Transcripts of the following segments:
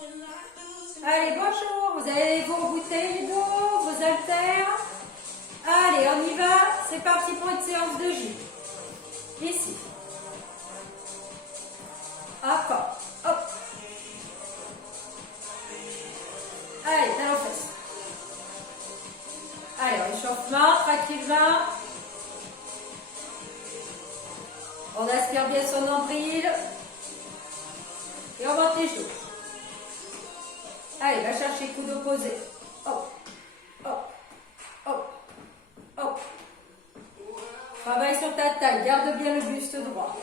Allez, bonjour, vous avez vos bouteilles d'eau, vos haltères. Allez, on y va, c'est parti pour une séance de gym. Ici. Encore, hop. Allez, talons fesses. Allez, réchauffement, tranquillement. On aspire bien son nombril. Et on monte les genoux. Allez, va chercher coude opposé. Hop, hop, hop, hop. Travaille sur ta taille, garde bien le buste droit.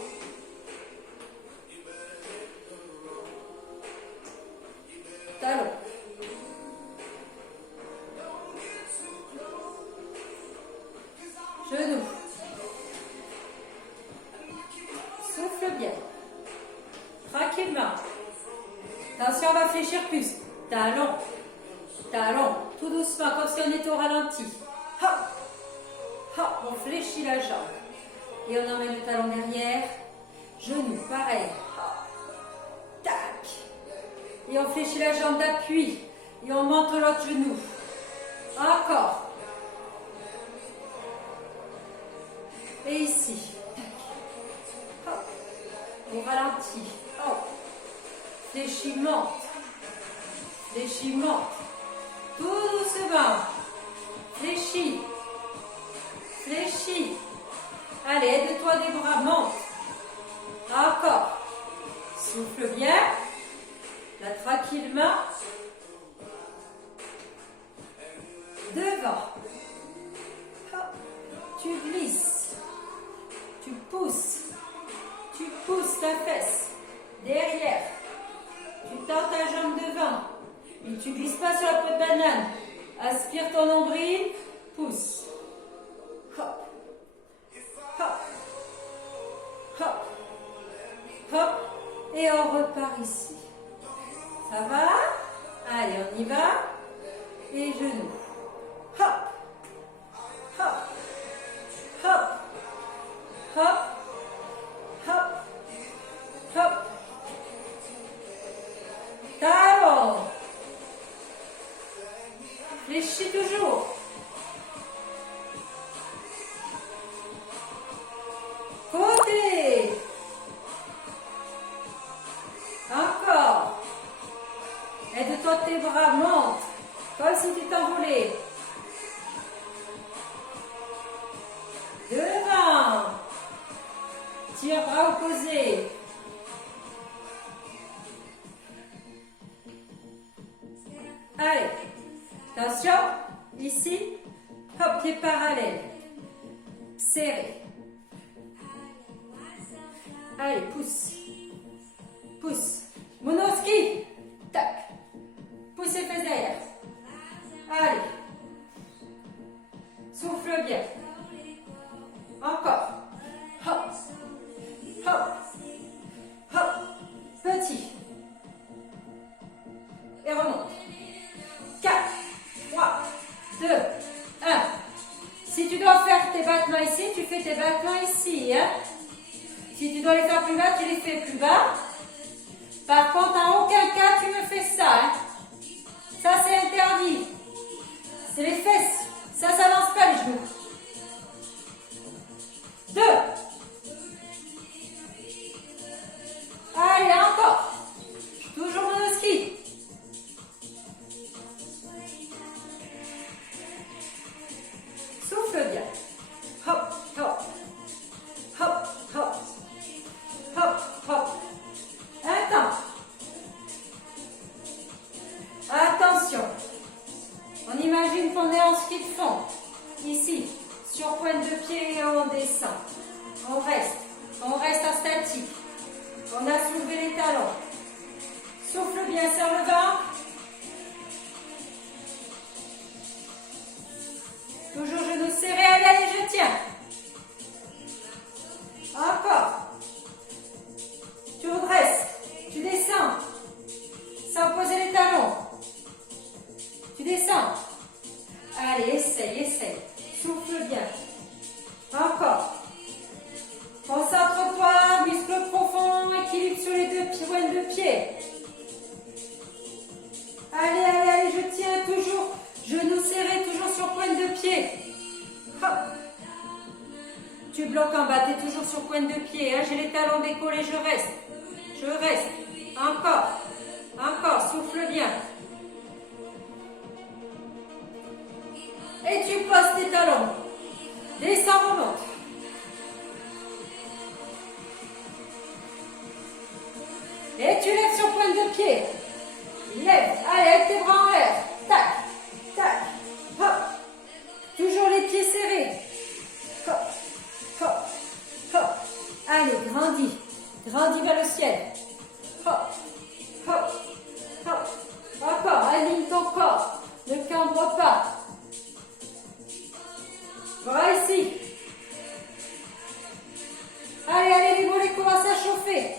Talon. Genoux. Souffle bien. Tranquillement. Attention, on va fléchir plus. Talon. Talon. Tout doucement, comme si on était au ralenti. Hop. Hop. On fléchit la jambe. Et on emmène le talon derrière. Genou, pareil. Hop. Tac. Et on fléchit la jambe d'appui. Et on monte l'autre genou. Encore. Et ici. Tac. Hop. On ralentit. Hop. Fléchiment. Fléchiment. Tout doucement. Fléchis. Fléchis. Allez, aide-toi des bras. Monte. Encore. Souffle bien. Là, tranquillement. Devant. Hop. Tu glisses. Tu pousses. Tu pousses ta fesse. Derrière. Tu tends ta jambe devant. Et tu glisses pas sur la peau de banane. Aspire ton nombril. Pousse. Hop. Hop. Hop. Hop. Et on repart ici. Ça va? Allez, on y va. Et genoux. Hop. Hop. Hop. Hop. Hop. Hop. Talon. Fléchis toujours. Côté. Encore. Aide-toi de tes bras, monte. Comme si tu t'envolais. Devant. Tire bras opposés. Allez, attention, ici, hop, pied parallèle, serré. Allez, pousse, pousse, monoski, tac, pousse les fesses derrière. Allez, souffle bien. Encore, hop, hop, hop, petit. Et remonte. 4, 3, 2, 1. Si tu dois faire tes battements ici, tu fais tes battements ici. Hein? Si tu dois les faire plus bas, tu les fais plus bas. Par contre, en aucun cas, tu me fais ça. Hein? Ça, c'est interdit. C'est les fesses. Ça s'avance pas les genoux. 2. Allez, encore. Toujours monoski. Souffle bien. Hop, hop. Hop, hop. Hop, hop. Un temps. Attention. On imagine qu'on est en ski de fond. Ici, sur pointe de pied et on descend. On reste en statique. On a soulevé les talons. Souffle bien sur le ventre. Toujours genoux serrés, allez, allez, je tiens. Encore. Tu redresses, tu descends. Sans poser les talons. Tu descends. Allez, essaye, essaye. Souffle bien. Encore. Concentre-toi, muscle profond, équilibre sur les deux pointes de pied. toujours. Genoux serrés, toujours sur pointe de pied. Hop. Tu bloques en bas, tu es toujours sur pointe de pied. Hein. J'ai les talons décollés, je reste. Je reste. Encore. Encore, souffle bien. Et tu poses tes talons. Descends, remonte. Et tu lèves sur pointe de pied. Lève. Allez, avec tes bras en l'air. Tac, tac, hop. Toujours les pieds serrés. Hop, hop, hop. Allez, grandis. Grandis vers le ciel. Hop, hop, hop. Encore, aligne ton corps. Ne cambre pas. Bras ici. Allez, allez, les mollets commencent à chauffer.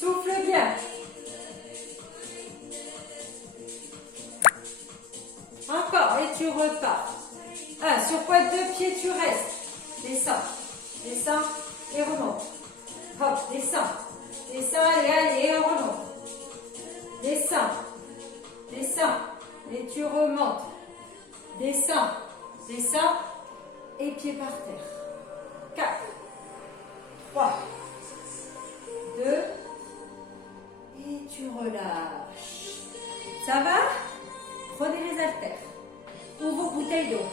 Souffle bien. Encore, et tu repars. Sur pointe de pied, tu restes. Descends, descends et remonte. Hop, descends. Descends, allez, allez, et remonte. Descends, descends, et tu remontes. Descends, descends, et pieds par terre. 4, 3, 2, et tu relâches. Ça va? Prenez les haltères ou vos bouteilles d'eau.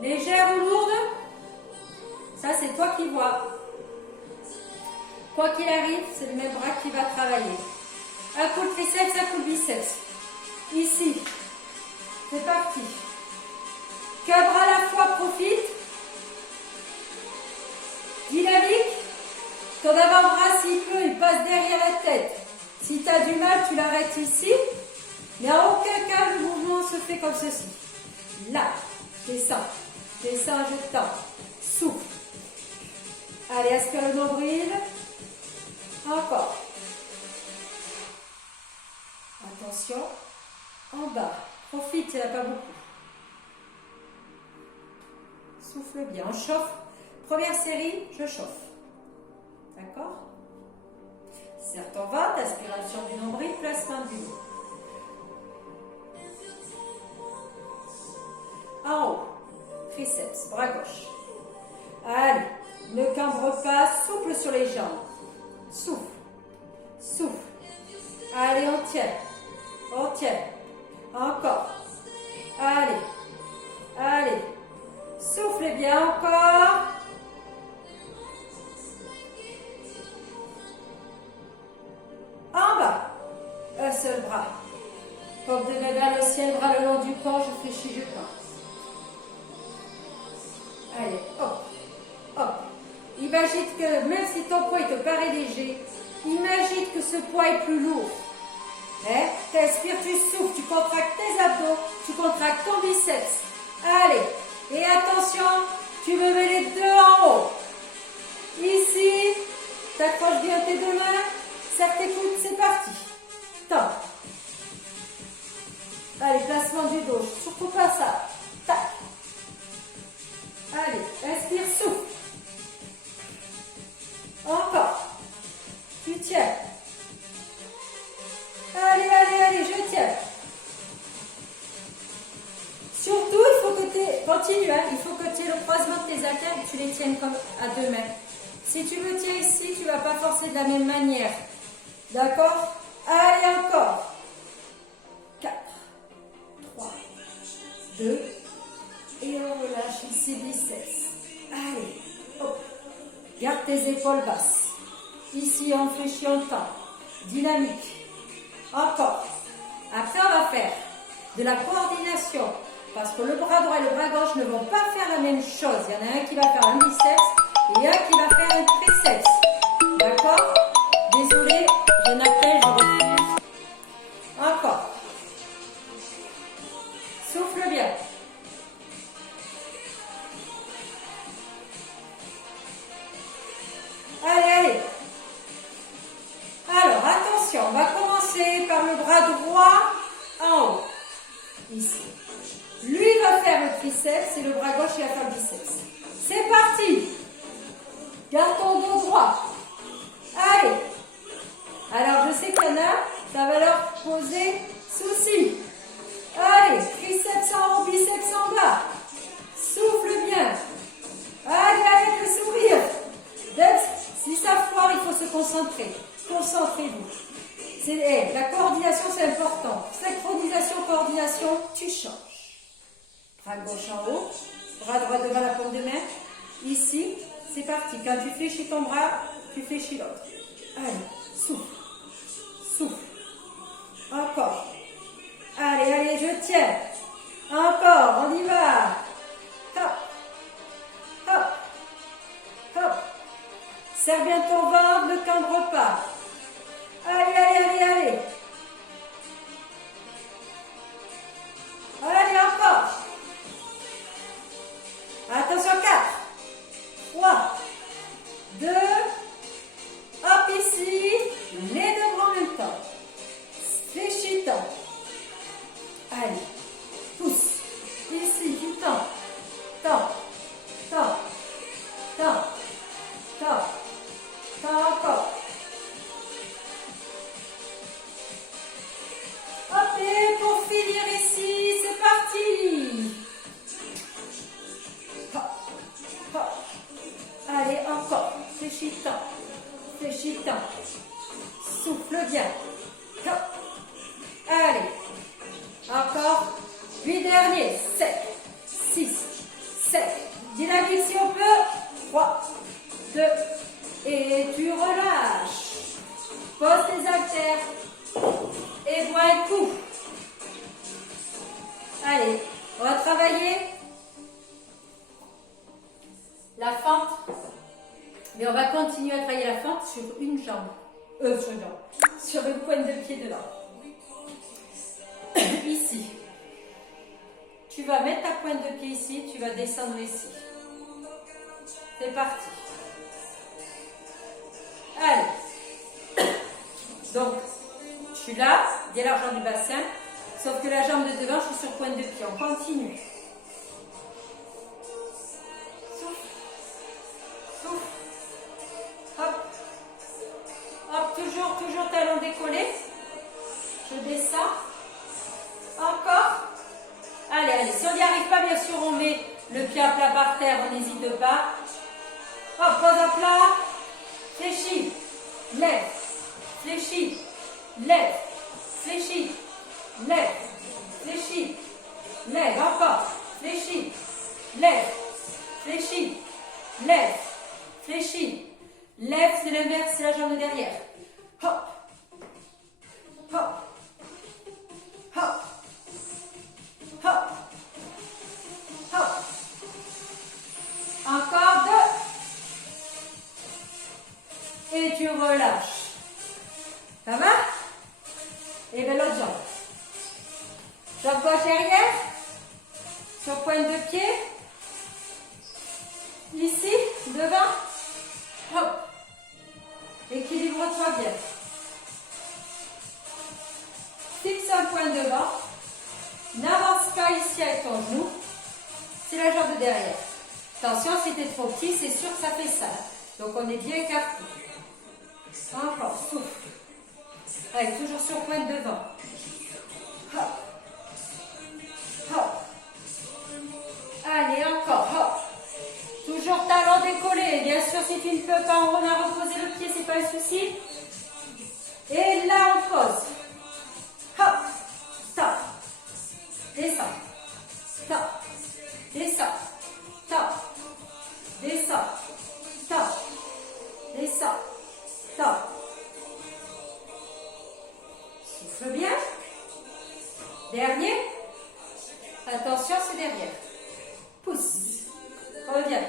Légère ou lourde? Ça, c'est toi qui vois. Quoi qu'il arrive, c'est le même bras qui va travailler. Un coup de triceps, un coup de biceps. Ici. C'est parti. Qu'un bras à la fois, profite. Dynamique. Ton avant-bras, s'il peut, il passe derrière la tête. Si tu as du mal, tu l'arrêtes ici. Mais en aucun cas, le mouvement se fait comme ceci. Là, descends. Descends, je tends. Souffle. Allez, aspire le nombril. Encore. Attention. En bas. Profite, il n'y en a pas beaucoup. Souffle bien. On chauffe. Première série, je chauffe. D'accord? Serre ton ventre, aspiration du nombril, placement du dos. En haut, triceps, bras gauche. Allez, ne cambre pas, souple sur les jambes. Souffle, souffle. Allez, on tient, on tient. Encore. Allez, allez. Soufflez bien encore. En bas, un seul bras. Paume de main vers le ciel, bras le long du corps, je fléchis, je tends. Allez, hop, hop. Imagine que même si ton poids te paraît léger, imagine que ce poids est plus lourd. Hein? T'inspires, tu souffles, tu contractes tes abdos, tu contractes ton biceps. Allez, et attention, tu me mets les deux en haut. Ici, t'accroches bien tes deux mains, serre tes coudes, c'est parti. Tends. Allez, placement du dos, surtout pas ça. Tac. Allez, inspire, souffle. Encore. Tu tiens. Allez, allez, allez, je tiens. Surtout, il faut que tu continue, hein, il faut que tu aies le croisement de tes haltères et que tu les tiennes comme à deux mains. Si tu me tiens ici, tu ne vas pas forcer de la même manière. D'accord? Allez, encore. 4, 3, 2, et on relâche ici biceps. Allez, hop. Garde tes épaules basses. Ici, on fléchit, on tend. Dynamique. Encore. Après, on va faire de la coordination. Parce que le bras droit et le bras gauche ne vont pas faire la même chose. Il y en a un qui va faire un biceps et un qui va faire un triceps. D'accord? Désolé, je n'appelle, je refuse. Encore. Souffle bien. Allez, allez. Alors, attention, on va commencer par le bras droit en haut. Ici. Lui va faire le triceps et le bras gauche il va faire le biceps. C'est parti. Garde ton dos droit. Allez. Alors, je sais concentrez. Concentrez-vous. La coordination, c'est important. Synchronisation, coordination, tu changes. Bras gauche en haut, bras droit devant la paume de main. Ici, c'est parti. Quand tu fléchis ton bras, tu fléchis l'autre. Allez, souffle. Souffle. Encore. Allez, allez, je tiens. Encore, on y va. Hop. Hop. Hop. Serre bien ton ventre, ne cambre pas. Allez, allez, allez, allez. Allez, encore. Attention, 4, 3, 2, hop ici, les deux bras en même temps. Fléchis-toi. Allez, pousse. Ici, du temps. Temps, temps, temps, temps, temps encore. Hop, et pour finir ici, c'est parti. Hop, hop. Allez, encore. Fléchis-toi. Fléchis-toi. Souffle bien. Hop. Allez. Encore. 8 derniers. 7, 6, 7. Dynamique si on peut. 3, 2. Et tu relâches. Pose tes haltères. Et bois un coup. Allez, on va travailler la fente. Mais on va continuer à travailler la fente sur une jambe. Sur une pointe de pied dedans. Ici. Tu vas mettre ta pointe de pied ici, tu vas descendre ici. C'est parti. Allez. Donc, je suis là, dès l'argent du bassin, sauf que la jambe de devant, je suis sur pointe de pied. On continue. Souffle. Souffle. Hop. Hop, toujours talon décollé. Je descends. Encore. Allez, allez. Si on n'y arrive pas, bien sûr, on met le pied à plat par terre, on n'hésite pas. Hop, pose à plat. Fléchis. Lève. Fléchis. Lève, fléchis, lève, fléchis, lève, encore, fléchis, lève, fléchis, lève, fléchis, lève, c'est l'inverse, c'est la jambe derrière. Hop, hop, hop, hop, hop. Encore 2. Et tu relâches. Ça va? Et bien l'autre jambe. Jambe gauche derrière. Sur pointe de pied. Ici, devant. Hop. Équilibre-toi bien. Fixe un point devant. N'avance pas ici avec ton genou. C'est la jambe de derrière. Attention, si t'es trop petit, c'est sûr que ça fait ça. Donc on est bien écarté. Encore, souffle. Allez, toujours sur pointe devant. Hop. Hop. Allez, encore. Hop. Toujours talon décollé. Bien sûr, si tu ne peux pas, on a reposé le pied, c'est pas un souci. Et là, on pose. Hop. Stop. Descends. Stop. Descends. Stop. Descends. Stop. Descends. Stop. Souffle bien. Dernier. Attention, c'est derrière. Pousse. Reviens.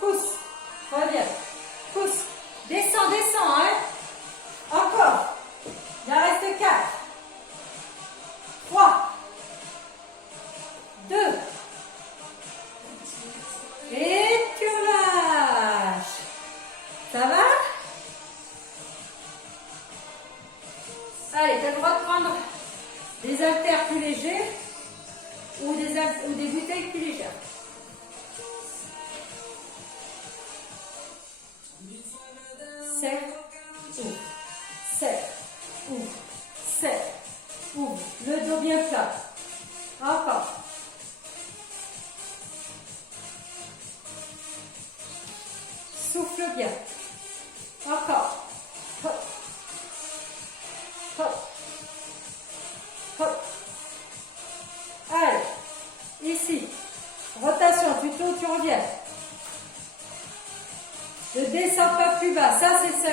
Pousse. Reviens. Pousse. Descends, descends, hein. Encore. Il en reste 4. 3. 2. Et tu relâches. Ça va? Allez, tu as le droit de prendre des haltères plus légers ou des bouteilles plus légères. Serre, ouvre, serre, ouvre, serre, ouvre. Le dos bien plat. Encore. Souffle bien. Encore.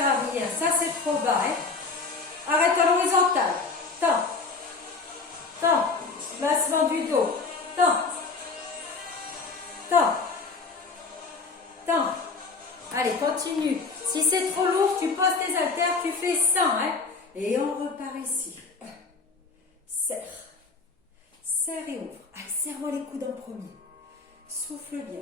sert à rien. Ça, c'est trop bas. Hein. Arrête à l'horizontale. Tends. Tends. Placement du dos. Tends. Tends. Tends. Allez, continue. Si c'est trop lourd, tu poses tes haltères, tu fais 100. Hein. Et on repart ici. Serre. Serre et ouvre. Allez, serre-moi les coudes en premier. Souffle bien.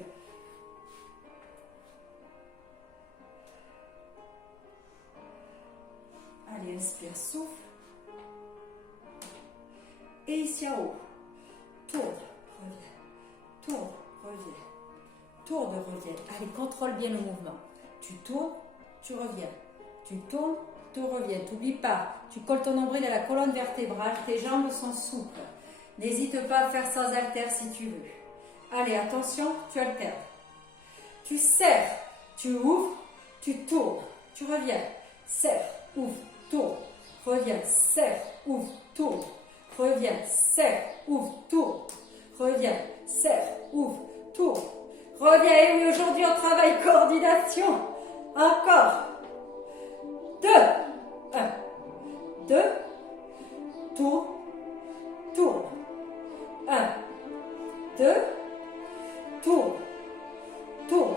Allez, inspire, souffle. Et ici en haut. Tourne, reviens. Tourne, reviens. Tourne, reviens. Allez, contrôle bien le mouvement. Tu tournes, tu reviens. Tu tournes, tu reviens. T'oublie pas, tu colles ton nombril à la colonne vertébrale. Tes jambes sont souples. N'hésite pas à faire sans haltère si tu veux. Allez, attention, tu altères. Tu serres, tu ouvres, tu tournes, tu reviens. Serre, ouvre, tourne, reviens, serre, ouvre, tourne, reviens, serre, ouvre, tourne, reviens, serre, ouvre, tourne, reviens. Et oui, aujourd'hui on travaille coordination. Encore. 2, 1, 2, tourne, tourne, 1, 2, tourne, tourne,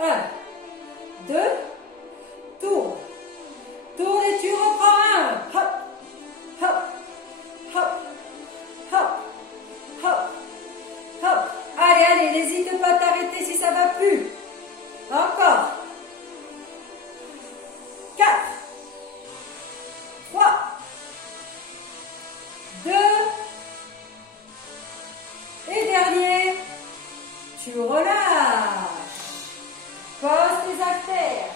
1, 2, tourne. Tourne et tu reprends 1. Hop, hop, hop, hop, hop, hop. Allez, allez, n'hésite pas à t'arrêter si ça ne va plus. Encore. 4, 3, 2, et dernier. Tu relâches. Pose tes haltères.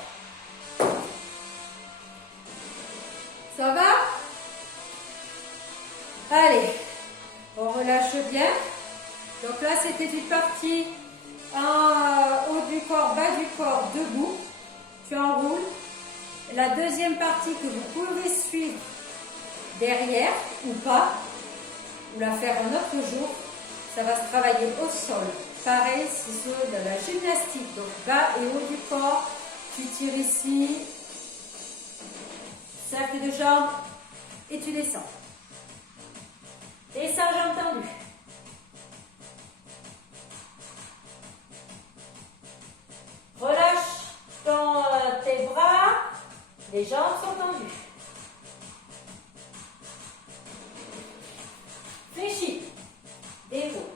Ça va? Allez, on relâche bien. Donc là, c'était une partie en haut du corps, bas du corps, debout. Tu enroules. La deuxième partie que vous pouvez suivre derrière ou pas, ou la faire un autre jour, ça va se travailler au sol. Pareil, c'est sur de la gymnastique. Donc bas et haut du corps, tu tires ici. Cercle de jambes et tu descends. Et ça, j'ai entendu. Relâche tes bras, les jambes sont tendues. Fléchis, déroule.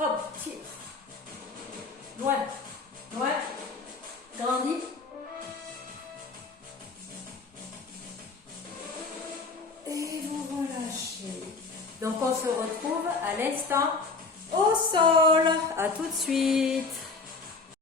Hop, tire. Loin, loin, grandis. Et vous relâchez. Donc on se retrouve à l'instant au sol. À tout de suite.